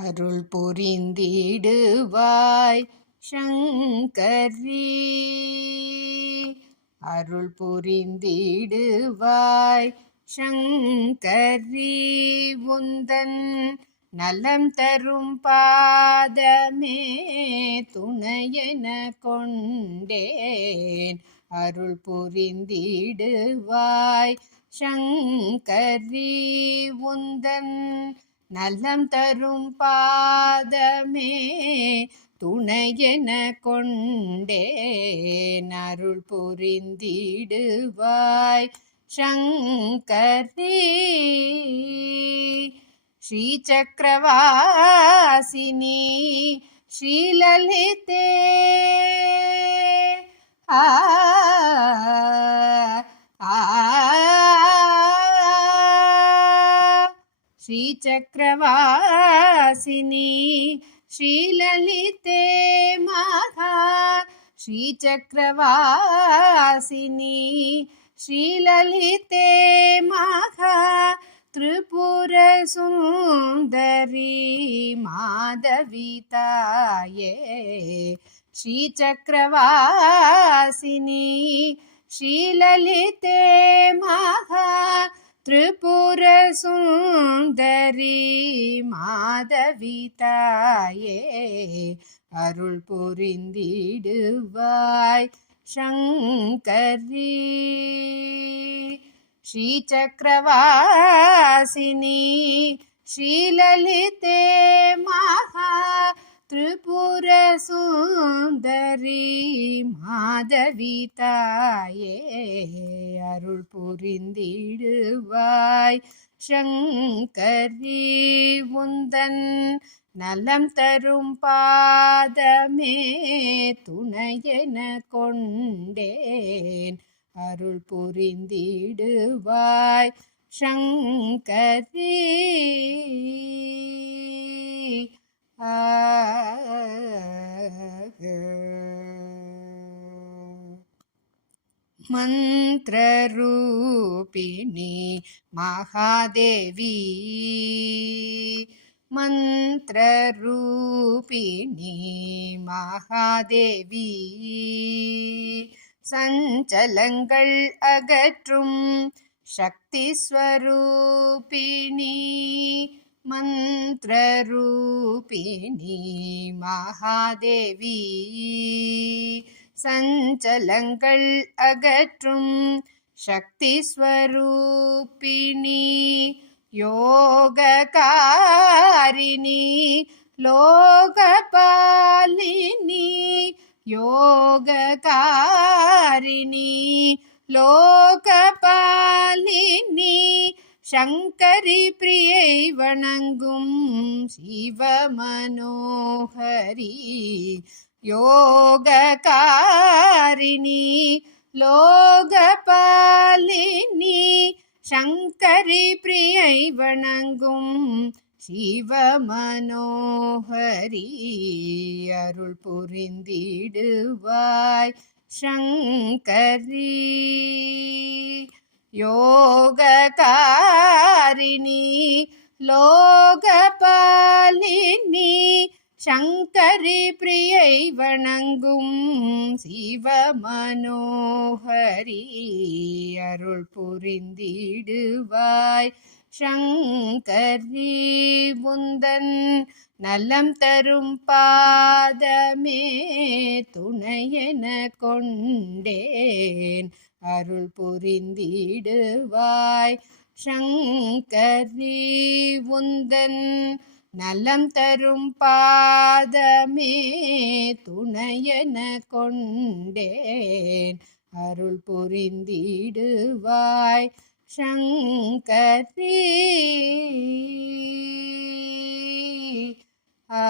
அருள் புரிந்திடுவாய் சங்கரி, அருள் புரிந்திடுவாய் சங்கரி, உந்தன் நலம் தரும் பாதமே துணையென கொண்டேன். அருள் புரிந்திடுவாய் சங்கரி, உந்தன் நலம் தரும் பாதமே துணையென கொண்டேன். அருள் புரிந்திடுவாய் சங்கரி, ஸ்ரீ சக்கரவாசினி ஸ்ரீலலிதே, ஸ்ரீ சக்கரவாசினி ஸ்ரீலலிதே மகா, ஸ்ரீ சக்கரவாசினி ஸ்ரீலலிதே மகா, திரிபுர சுந்தரி மாதவி தாயே. ஸ்ரீ சக்கரவாசினி ஸ்ரீலலிதே மகா, திரிபுர சுந்தரி மாதவி தாயே. அருள் புரிந்திடுவாய் சங்கரி, ஸ்ரீ சக்கரவாசினி ஸ்ரீலலிதே மகா, திரிபுர சுந்தரி மாதவி தாயே. அருள் புரிந்திடுவாய் சங்கரி, உந்தன் நலம் தரும் பாதமே துணையென கொண்டேன். அருள் புரிந்திடுவாய் சங்கரி. மந்திரரூபிணி மகாதேவி, மந்திரரூபிணி மகாதேவி, சஞ்சலங்கள் அகற்றும் சக்தி ஸ்வரூபிணி, மந்திரரூபிணி மகாதேவி, சஞ்சலங்கள் அகற்றும் சக்தி ஸ்வரூபிணி, யோககாரிணி லோகபாலினி, யோககாரிணி லோகபாலினி, சங்கரி பிரியை வணங்கும் சிவமனோகரி, யோககாரிணி லோகபாலினி, சங்கரி பிரியை வணங்கும் சிவமனோகரி. அருள் புரிந்திடுவாய் சங்கரி, யோககாரிணி லோகபாலினி, சங்கரி பிரியை வணங்கும் சிவமனோகரி. அருள் புரிந்திடுவாய் சங்கரி, உந்தன் நலம் தரும் பாதமே துணையென கொண்டேன். அருள் புரிந்திடுவாய் சங்கரி, உந்தன் நலம் தரும் பாதமே துணையென கொண்டேன். அருள் புரிந்திடுவாய் சங்கரி. ஆ